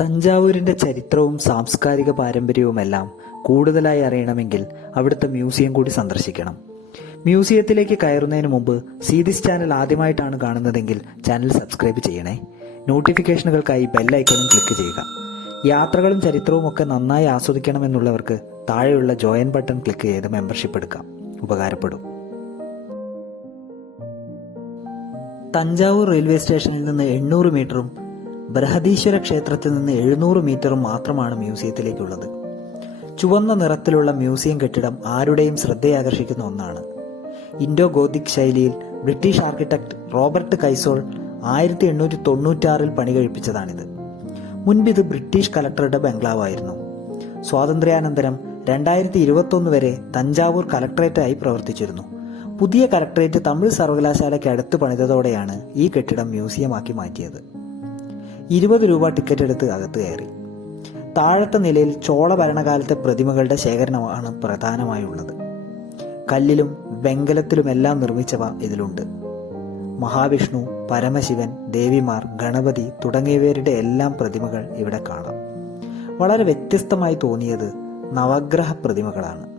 തഞ്ചാവൂരിന്റെ ചരിത്രവും സാംസ്കാരിക പാരമ്പര്യവുമെല്ലാം കൂടുതലായി അറിയണമെങ്കിൽ അവിടുത്തെ മ്യൂസിയം കൂടി സന്ദർശിക്കണം. മ്യൂസിയത്തിലേക്ക് കയറുന്നതിന് മുമ്പ് സീതിസ് ചാനൽ ആദ്യമായിട്ടാണ് കാണുന്നതെങ്കിൽ ചാനൽ സബ്സ്ക്രൈബ് ചെയ്യണേ. നോട്ടിഫിക്കേഷനുകൾക്കായി ബെല്ലൈക്കണും ക്ലിക്ക് ചെയ്യുക. യാത്രകളും ചരിത്രവും ഒക്കെ നന്നായി ആസ്വദിക്കണമെന്നുള്ളവർക്ക് താഴെയുള്ള ജോയിൻ ബട്ടൺ ക്ലിക്ക് ചെയ്ത് മെമ്പർഷിപ്പ് എടുക്കാം. ഉപകാരപ്പെടും. തഞ്ചാവൂർ റെയിൽവേ സ്റ്റേഷനിൽ നിന്ന് എണ്ണൂറ് മീറ്ററും ബൃഹദീശ്വര ക്ഷേത്രത്തിൽ നിന്ന് എഴുന്നൂറ് മീറ്റർ മാത്രമാണ് മ്യൂസിയത്തിലേക്കുള്ളത്. ചുവന്ന നിറത്തിലുള്ള മ്യൂസിയം കെട്ടിടം ആരുടെയും ശ്രദ്ധയാകർഷിക്കുന്ന ഒന്നാണ്. ഇൻഡോ ഗോതിക് ശൈലിയിൽ ബ്രിട്ടീഷ് ആർക്കിടെക്ട് റോബർട്ട് കൈസോൾ ആയിരത്തി എണ്ണൂറ്റി തൊണ്ണൂറ്റാറിൽ പണി കഴിപ്പിച്ചതാണിത്. മുൻപിത് ബ്രിട്ടീഷ് കലക്ടറുടെ ബംഗ്ലാവായിരുന്നു. സ്വാതന്ത്ര്യാനന്തരം രണ്ടായിരത്തി ഇരുപത്തൊന്ന് വരെ തഞ്ചാവൂർ കലക്ടറേറ്റായി പ്രവർത്തിച്ചിരുന്നു. പുതിയ കലക്ടറേറ്റ് തമിഴ് സർവകലാശാലയ്ക്ക് അടുത്ത് പണിതതോടെയാണ് ഈ കെട്ടിടം മ്യൂസിയമാക്കി മാറ്റിയത്. ഇരുപത് രൂപ ടിക്കറ്റ് എടുത്ത് അകത്ത് കയറി. താഴത്തെ നിലയിൽ ചോള ഭരണകാലത്തെ പ്രതിമകളുടെ ശേഖരണമാണ് പ്രധാനമായുള്ളത്. കല്ലിലും വെങ്കലത്തിലുമെല്ലാം നിർമ്മിച്ചവ ഇതിലുണ്ട്. മഹാവിഷ്ണു പരമശിവൻ ദേവിമാർ ഗണപതി തുടങ്ങിയവരുടെ എല്ലാം പ്രതിമകൾ ഇവിടെ കാണാം. വളരെ വ്യത്യസ്തമായി തോന്നിയത് നവഗ്രഹ പ്രതിമകളാണ്.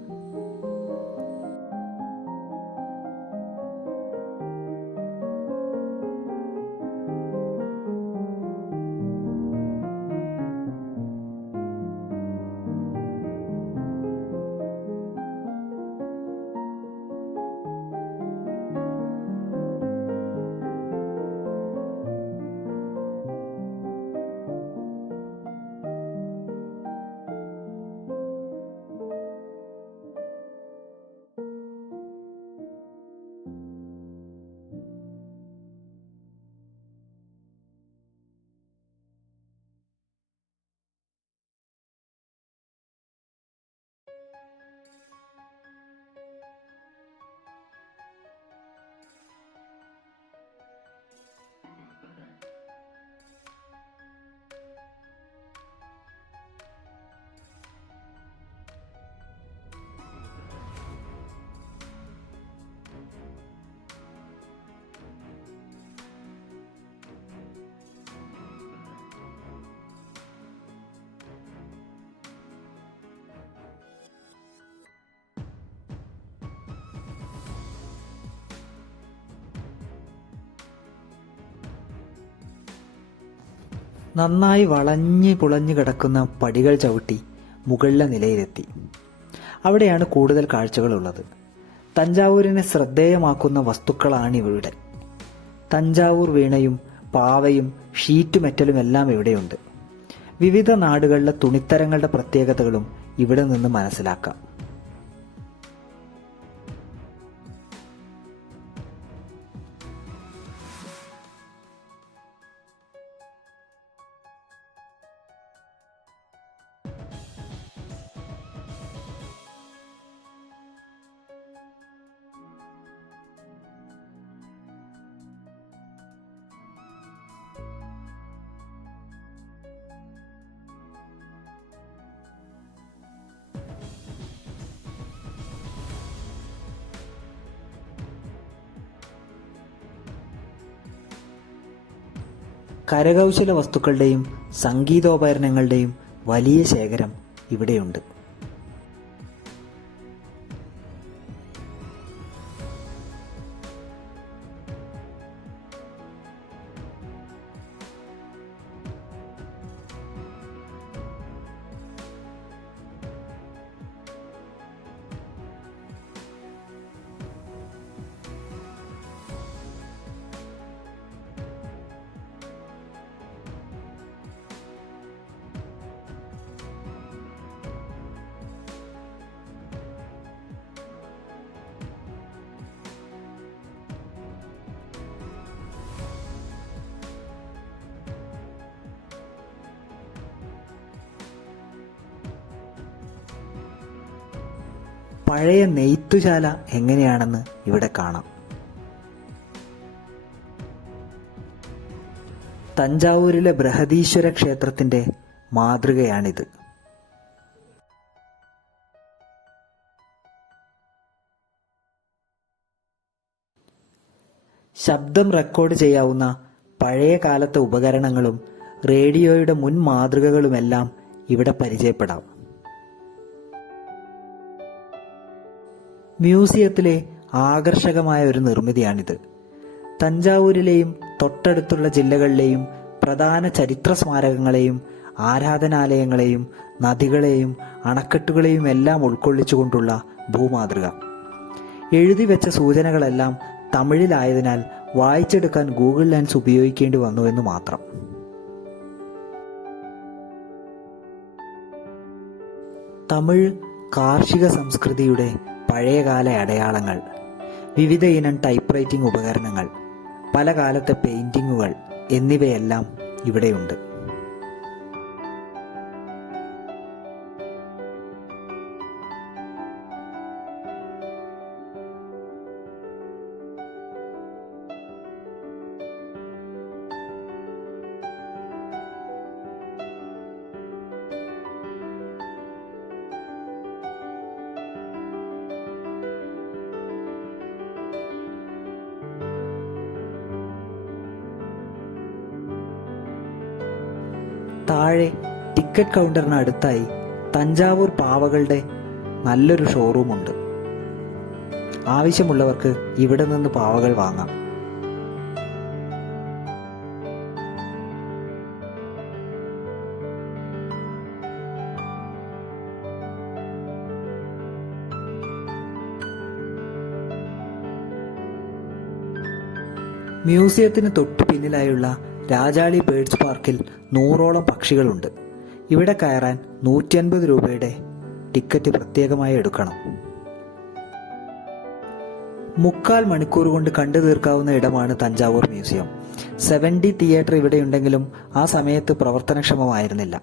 നന്നായി വളഞ്ഞ് പുളഞ്ഞു കിടക്കുന്ന പടികൾ ചവിട്ടി മുകളിലെ നിലയിലെത്തി. അവിടെയാണ് കൂടുതൽ കാഴ്ചകളുള്ളത്. തഞ്ചാവൂരിനെ ശ്രദ്ധേയമാക്കുന്ന വസ്തുക്കളാണ് ഇവിടെ തഞ്ചാവൂർ വീണയും പാവയും ഷീറ്റ് മെറ്റലും എല്ലാം ഇവിടെയുണ്ട്. വിവിധ നാടുകളിലെ തുണിത്തരങ്ങളുടെ പ്രത്യേകതകളും ഇവിടെ നിന്ന് മനസ്സിലാക്കാം. കരകൗശല വസ്തുക്കളുടെയും സംഗീതോപകരണങ്ങളുടെയും വലിയ ശേഖരം ഇവിടെയുണ്ട്. പഴയ നെയ്ത്തുശാല എങ്ങനെയാണെന്ന് ഇവിടെ കാണാം. തഞ്ചാവൂരിലെ ബൃഹദീശ്വര ക്ഷേത്രത്തിന്റെ മാതൃകയാണിത്. ശബ്ദം റെക്കോർഡ് ചെയ്യാവുന്ന പഴയ കാലത്തെ ഉപകരണങ്ങളും റേഡിയോയുടെ മുൻ മാതൃകകളുമെല്ലാം ഇവിടെ പരിചയപ്പെടാം. മ്യൂസിയത്തിലെ ആകർഷകമായ ഒരു നിർമ്മിതിയാണിത്. തഞ്ചാവൂരിലെയും തൊട്ടടുത്തുള്ള ജില്ലകളിലെയും പ്രധാന ചരിത്ര സ്മാരകങ്ങളെയും ആരാധനാലയങ്ങളെയും നദികളെയും അണക്കെട്ടുകളെയും എല്ലാം ഉൾക്കൊള്ളിച്ചുകൊണ്ടുള്ള ഭൂമാതൃക. എഴുതി വെച്ച സൂചനകളെല്ലാം തമിഴിലായതിനാൽ വായിച്ചെടുക്കാൻ ഗൂഗിൾ ലെൻസ് ഉപയോഗിക്കേണ്ടി വന്നുവെന്ന് മാത്രം. തമിഴ് കാർഷിക സംസ്കൃതിയുടെ പഴയകാല അടയാളങ്ങൾ വിവിധ ഇനം ടൈപ്പ് റൈറ്റിംഗ് ഉപകരണങ്ങൾ പല കാലത്തെ പെയിന്റിങ്ങുകൾ എന്നിവയെല്ലാം ഇവിടെയുണ്ട്. താഴെ ടിക്കറ്റ് കൗണ്ടറിന് അടുത്തായി തഞ്ചാവൂർ പാവകളുടെ നല്ലൊരു ഷോറൂമുണ്ട് ആവശ്യമുള്ളവർക്ക് ഇവിടെ നിന്ന് പാവകൾ വാങ്ങാം. മ്യൂസിയത്തിന് തൊട്ടു പിന്നിലായുള്ള രാജാളി ബേഡ്സ് പാർക്കിൽ നൂറോളം പക്ഷികളുണ്ട്. ഇവിടെ കയറാൻ നൂറ്റി അൻപത് രൂപയുടെ ടിക്കറ്റ് പ്രത്യേകമായി എടുക്കണം. മുക്കാൽ മണിക്കൂർ കൊണ്ട് കണ്ടു തീർക്കാവുന്ന ഇടമാണ് തഞ്ചാവൂർ മ്യൂസിയം. സെവന്റി തിയേറ്റർ ഇവിടെയുണ്ടെങ്കിലും ആ സമയത്ത് പ്രവർത്തനക്ഷമമായിരുന്നില്ല.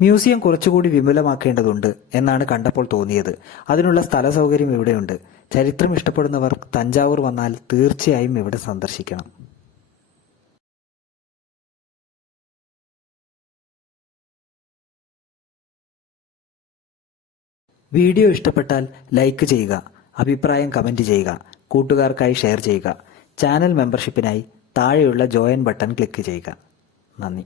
മ്യൂസിയം കുറച്ചുകൂടി വിപുലമാക്കേണ്ടതുണ്ട് എന്നാണ് കണ്ടപ്പോൾ തോന്നിയത്. അതിനുള്ള സ്ഥല സൗകര്യം ഇവിടെയുണ്ട്. ചരിത്രം ഇഷ്ടപ്പെടുന്നവർ തഞ്ചാവൂർ വന്നാൽ തീർച്ചയായും ഇവിടെ സന്ദർശിക്കണം. വീഡിയോ ഇഷ്ടപ്പെട്ടാൽ ലൈക്ക് ചെയ്യുക അഭിപ്രായം കമന്റ് ചെയ്യുക കൂട്ടുകാർക്കായി ഷെയർ ചെയ്യുക ചാനൽ മെമ്പർഷിപ്പിനായി താഴെയുള്ള ജോയിൻ ബട്ടൺ ക്ലിക്ക് ചെയ്യുക. നന്ദി.